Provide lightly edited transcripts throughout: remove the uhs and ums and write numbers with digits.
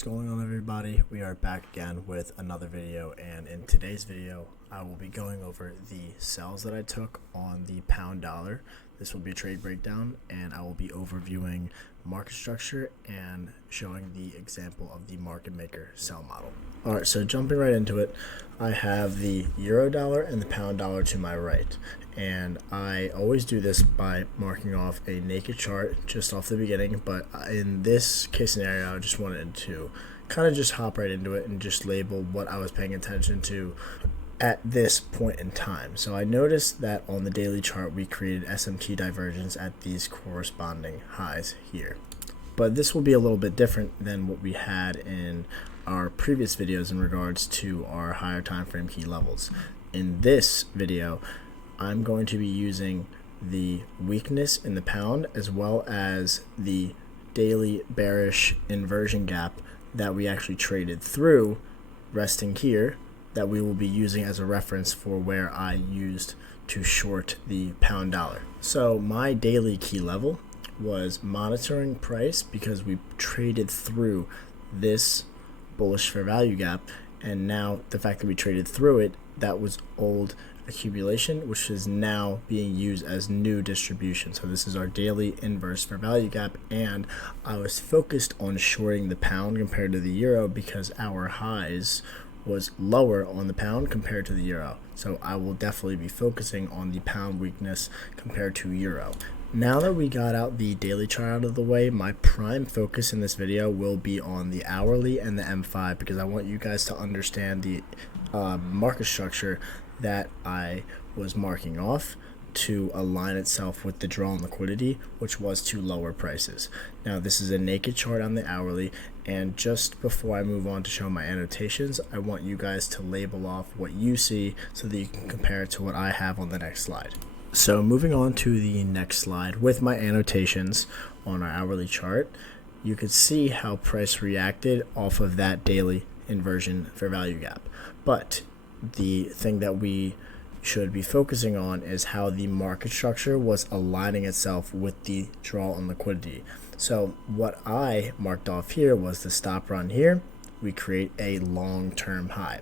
What is going on, everybody? We are back again with another video, and in today's video I will be going over the sells that I took on the pound dollar. This will be a trade breakdown, and I will be overviewing market structure and showing the example of the market maker sell model. Alright, so jumping right into it, I have the euro dollar and the pound dollar to my right, and I always do this by marking off a naked chart just off the beginning, but in this case scenario I just wanted to kind of just hop right into it and just label what I was paying attention to at this point in time. So I noticed that on the daily chart we created SMT divergence at these corresponding highs here, but this will be a little bit different than what we had in our previous videos in regards to our higher time frame key levels. In this video I'm going to be using the weakness in the pound as well as the daily bearish inversion gap that we actually traded through, resting here, that we will be using as a reference for where I used to short the pound dollar. So my daily key level was monitoring price because we traded through this bullish fair value gap, and now the fact that we traded through it, that was old accumulation, which is now being used as new distribution. So this is our daily inverse fair value gap, and I was focused on shorting the pound compared to the euro because our highs was lower on the pound compared to the euro. So I will definitely be focusing on the pound weakness compared to euro. Now that we got out the daily chart out of the way, my prime focus in this video will be on the hourly and the M5 because I want you guys to understand the market structure that I was marking off to align itself with the draw on liquidity, which was to lower prices. Now this is a naked chart on the hourly, and just before I move on to show my annotations, I want you guys to label off what you see so that you can compare it to what I have on the next slide. So moving on to the next slide with my annotations on our hourly chart, you could see how price reacted off of that daily inversion fair value gap. But the thing that we should be focusing on is how the market structure was aligning itself with the draw on liquidity. So what I marked off here was the stop run here. We create a long-term high,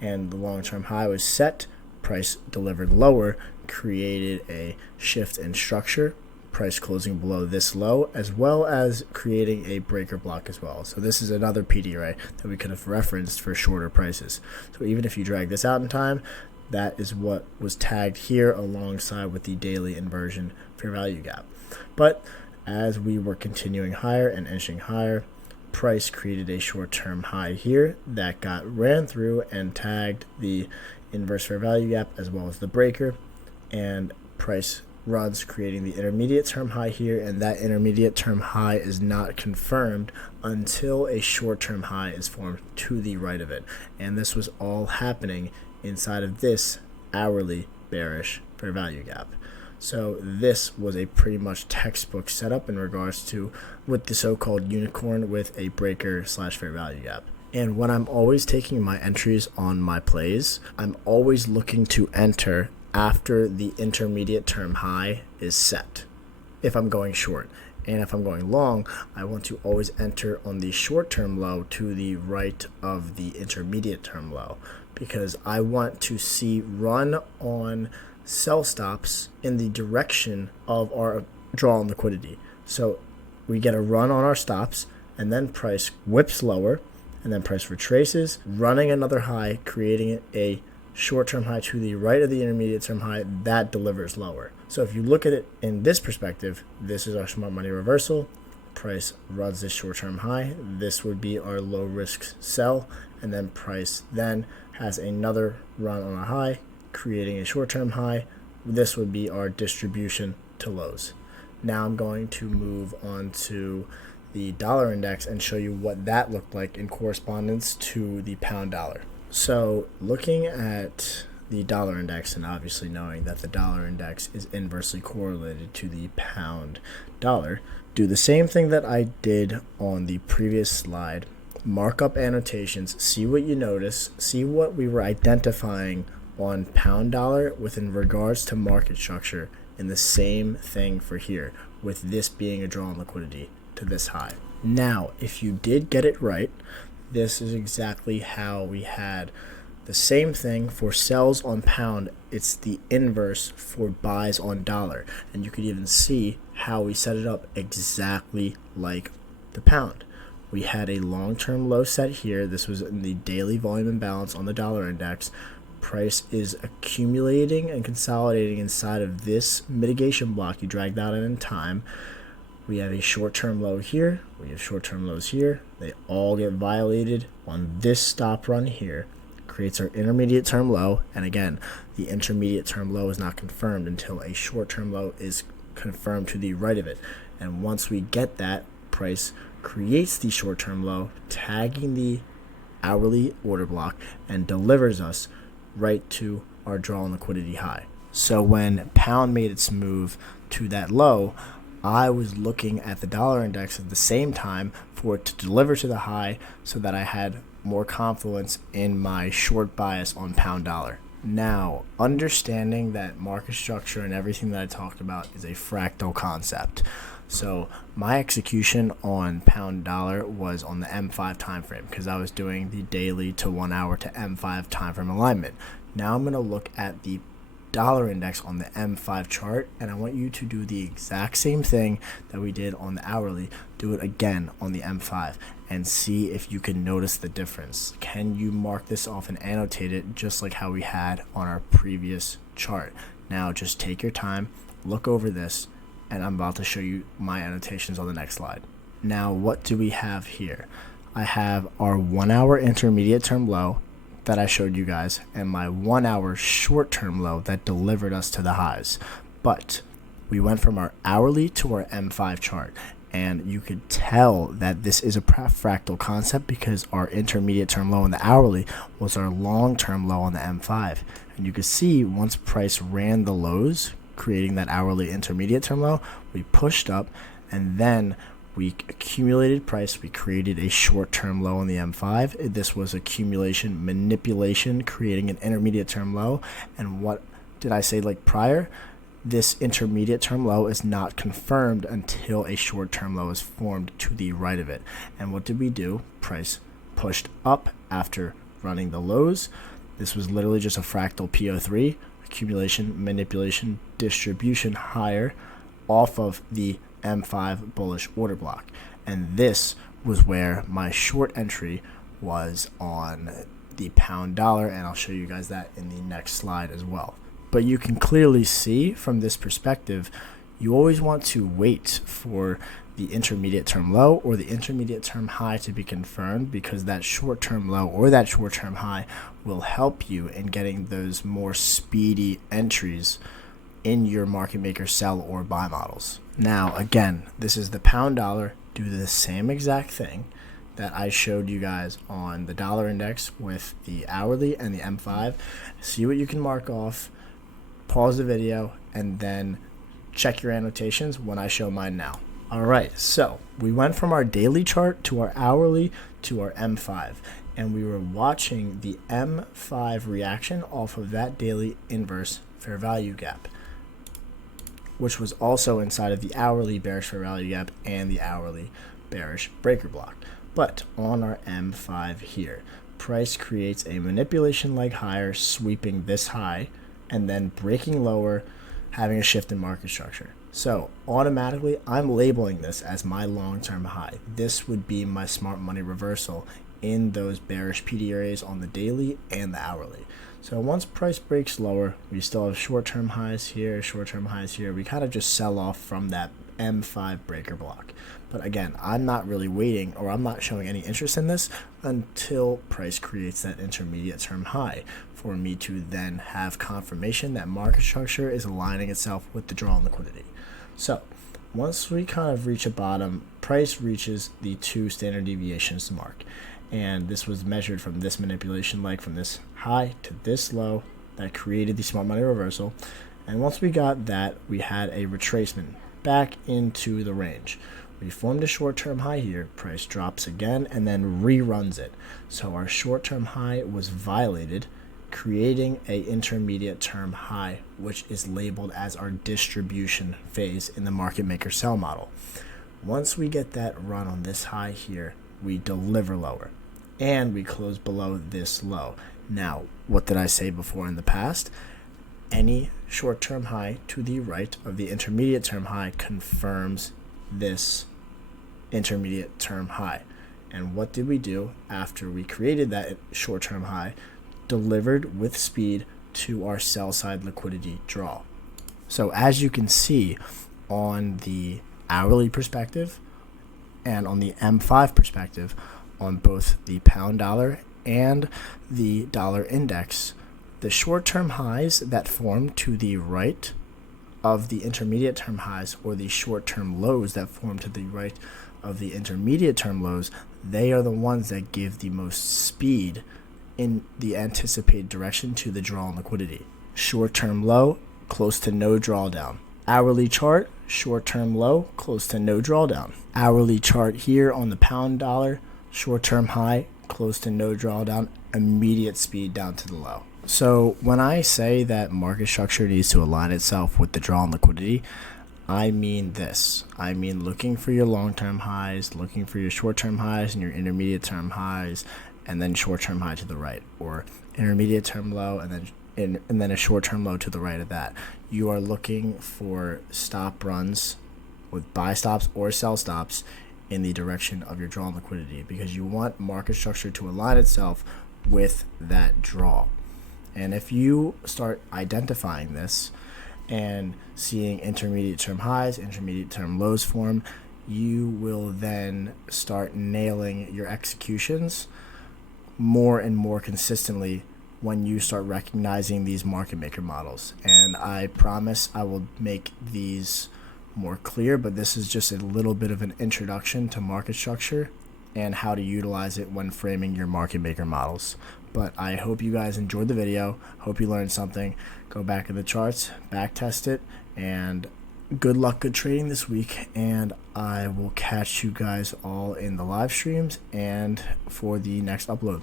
and the long-term high was set, price delivered lower, created a shift in structure, price closing below this low, as well as creating a breaker block as well. So this is another PDRA that we could have referenced for shorter prices. So even if you drag this out in time, that is what was tagged here alongside with the daily inversion fair value gap. But as we were continuing higher and inching higher, price created a short-term high here that got ran through and tagged the inverse fair value gap as well as the breaker, and price runs creating the intermediate term high here, and that intermediate term high is not confirmed until a short-term high is formed to the right of it, and this was all happening inside of this hourly bearish fair value gap. So this was a pretty much textbook setup in regards to with the so-called unicorn with a breaker slash fair value gap. And when I'm always taking my entries on my plays, I'm always looking to enter after the intermediate term high is set if I'm going short. And if I'm going long, I want to always enter on the short-term low to the right of the intermediate term low, because I want to see run on sell stops in the direction of our draw on liquidity. So we get a run on our stops, and then price whips lower, and then price retraces, running another high, creating a short-term high to the right of the intermediate term high that delivers lower. So if you look at it in this perspective, this is our smart money reversal. Price runs this short-term high. This would be our low risk sell, and then price then has another run on a high, creating a short-term high. This would be our distribution to lows. Now I'm going to move on to the dollar index and show you what that looked like in correspondence to the pound dollar. So looking at the dollar index, and obviously knowing that the dollar index is inversely correlated to the pound dollar, do the same thing that I did on the previous slide. Mark up annotations, see what you notice, see what we were identifying on pound dollar within regards to market structure, and the same thing for here, with this being a draw on liquidity to this high. Now, if you did get it right, this is exactly how we had the same thing for sells on pound. It's the inverse for buys on dollar. And you could even see how we set it up exactly like the pound. We had a long-term low set here. This was in the daily volume imbalance on the dollar index. Price is accumulating and consolidating inside of this mitigation block. You drag that in time. We have a short-term low here. We have short-term lows here. They all get violated on this stop run here. Creates our intermediate term low. And again, the intermediate term low is not confirmed until a short-term low is confirmed to the right of it. And once we get that, price creates the short-term low, tagging the hourly order block, and delivers us right to our draw and liquidity high. So when pound made its move to that low, I was looking at the dollar index at the same time for it to deliver to the high so that I had more confluence in my short bias on pound dollar. Now, understanding that market structure and everything that I talked about is a fractal concept. So my execution on pound dollar was on the M5 time frame because I was doing the daily to 1 hour to M5 time frame alignment. Now I'm going to look at the dollar index on the M5 chart, and I want you to do the exact same thing that we did on the hourly. Do it again on the M5 and see if you can notice the difference. Can you mark this off and annotate it just like how we had on our previous chart? Now just take your time, look over this, and I'm about to show you my annotations on the next slide. Now what do we have here? I have our 1 hour intermediate term low that I showed you guys, and my 1 hour short-term low that delivered us to the highs. But we went from our hourly to our M5 chart, and you could tell that this is a fractal concept because our intermediate term low in the hourly was our long-term low on the M5. And you could see once price ran the lows, creating that hourly intermediate term low, we pushed up, and then we accumulated price. We created a short-term low on the M5. This was accumulation manipulation, creating an intermediate term low. And what did I say like prior? This intermediate term low is not confirmed until a short-term low is formed to the right of it. And what did we do? Price pushed up after running the lows. This was literally just a fractal PO3, accumulation, manipulation, distribution higher off of the M5 bullish order block. And this was where my short entry was on the pound dollar, and I'll show you guys that in the next slide as well. But you can clearly see from this perspective, you always want to wait for the intermediate term low or the intermediate term high to be confirmed, because that short term low or that short term high will help you in getting those more speedy entries in your market maker sell or buy models. Now again, this is the pound dollar. Do the same exact thing that I showed you guys on the dollar index with the hourly and the M5. See what you can mark off, pause the video, and then check your annotations when I show mine now. Alright, so we went from our daily chart to our hourly to our M5, and we were watching the M5 reaction off of that daily inverse fair value gap, which was also inside of the hourly bearish fair value gap and the hourly bearish breaker block. But on our M5 here, price creates a manipulation leg higher, sweeping this high, and then breaking lower, having a shift in market structure. So automatically, I'm labeling this as my long-term high. This would be my smart money reversal in those bearish PD areas on the daily and the hourly. So once price breaks lower, we still have short-term highs here, short-term highs here. We kind of just sell off from that M5 breaker block. But again, I'm not really waiting, or I'm not showing any interest in this until price creates that intermediate term high for me to then have confirmation that market structure is aligning itself with the draw and liquidity. So once we kind of reach a bottom, price reaches the 2 standard deviations mark. And this was measured from this manipulation leg, from this high to this low, that created the smart money reversal. And once we got that, we had a retracement back into the range. We formed a short-term high here, price drops again and then reruns it. So our short-term high was violated, creating a intermediate term high, which is labeled as our distribution phase in the market maker sell model. Once we get that run on this high here, we deliver lower and we close below this low. Now, what did I say before in the past? Any short-term high to the right of the intermediate term high confirms this intermediate term high. And what did we do after we created that short-term high? Delivered with speed to our sell side liquidity draw. So as you can see on the hourly perspective and on the M5 perspective, on both the pound dollar and the dollar index, the short-term highs that form to the right of the intermediate term highs, or the short-term lows that form to the right of the intermediate term lows, they are the ones that give the most speed in the anticipated direction to the draw on liquidity. Short-term low, close to no drawdown. Hourly chart, short-term low, close to no drawdown. Hourly chart here on the pound dollar, short-term high, close to no drawdown, immediate speed down to the low. So when I say that market structure needs to align itself with the draw on liquidity, I mean this. I mean looking for your long-term highs, looking for your short-term highs and your intermediate term highs, and then short-term high to the right, or intermediate term low and then a short-term low to the right of that. You are looking for stop runs with buy stops or sell stops in the direction of your draw on liquidity, because you want market structure to align itself with that draw. And if you start identifying this and seeing intermediate term highs, intermediate term lows form, you will then start nailing your executions more and more consistently when you start recognizing these market maker models. And I promise I will make these more clear, but this is just a little bit of an introduction to market structure and how to utilize it when framing your market maker models. But I hope you guys enjoyed the video. Hope you learned something. Go back in the charts, back test it, and good luck, good trading this week. And I will catch you guys all in the live streams and for the next upload.